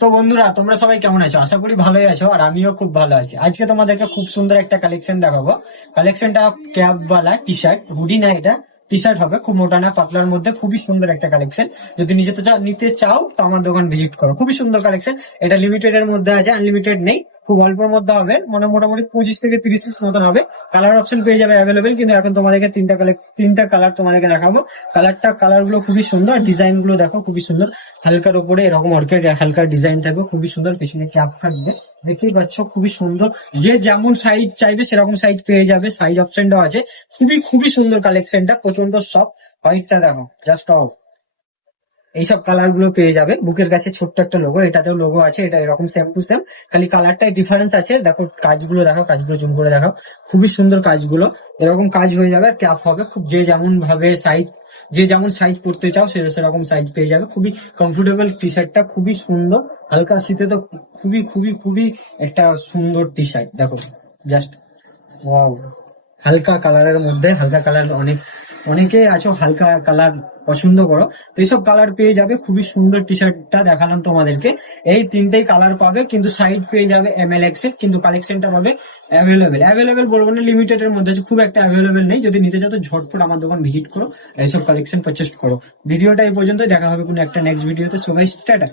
তো বন্ধুরা, তোমরা সবাই কেমন আছো? আশা করি ভালোই আছো, আর আমিও খুব ভালো আছি। আজকে তোমাদেরকে খুব সুন্দর একটা কালেকশন দেখাবো। কালেকশনটা ক্যাপ বালা টি শার্ট, হুডি না, এটা টি শার্ট হবে, খুব মোটা না, পাতলার মধ্যে খুবই সুন্দর একটা কালেকশন। যদি নিতে চাও তো আমার দোকান ভিজিট করো, খুবই সুন্দর কালেকশন। এটা লিমিটেড এর মধ্যে আছে, আনলিমিটেড নেই, খুব অল্পের মধ্যে হবে, মানে মোটামুটি 25 থেকে 30 পিস মতন হবে। কালার অপশন পেয়ে যাবে অ্যাভেলেবেল, কিন্তু এখন তোমাদেরকে তিনটা কালার তোমাদেরকে দেখাবো। কালার গুলো খুবই সুন্দর, ডিজাইন গুলো দেখো খুবই সুন্দর। হালকার উপরে এরকম অর্কেড হালকা ডিজাইন থাকবে, খুবই সুন্দর। পিছনে ক্যাপ থাকবে, দেখতেই পাচ্ছ খুবই সুন্দর। যে যেমন সাইজ চাইবে সেরকম সাইজ পেয়ে যাবে, সাইজ অপশনটাও আছে। খুবই খুবই সুন্দর কালেকশনটা, প্রচন্ড সফট। হোয়াইটটা দেখো, জাস্ট অফ। এইসব কালার গুলো পেয়ে যাবে। বুকের কাছে ছোট্ট একটা লোগো, এটাতেও লোগো আছে, এটা এরকম সেম টু সেম, খালি কালারটাই ডিফারেন্স আছে। দেখো কাজগুলো, দেখো কাজগুলো জুম করে দেখো, খুবই সুন্দর কাজগুলো। এরকম কাজ হয়ে যাবে, ক্যাপ হবে। খুব যে যেমন সাইজ পড়তে চাও সেরকম সাইজ পেয়ে যাবে। খুবই কমফোর্টেবল টি শার্টটা, খুবই সুন্দর। হালকা শীতে তো খুবই খুবই খুবই একটা সুন্দর টি শার্ট, দেখো জাস্ট ওয়াও। হালকা কালারের মধ্যে, হালকা কালার অনেকে আছো হালকা কালার পছন্দ করো, তো এইসব কালার পেয়ে যাবে। খুবই সুন্দর টি শার্টটা দেখালাম তোমাদেরকে। এই তিনটেই কালার পাবে, কিন্তু সাইড পেয়ে যাবে ML XL, কিন্তু কালেকশনটা পাবে অ্যাভেলেবেল বলবো না, লিমিটেড এর মধ্যে আছে, খুব একটা অ্যাভেলেবেল নেই। যদি নিতে চাও তো ঝটপট আমার দোকান ভিজিট করো, এইসব কালেকশন পারচেস করো। ভিডিওটা এই পর্যন্ত, দেখা হবে কোনো একটা নেক্সট ভিডিওতে। সবাই টাটা।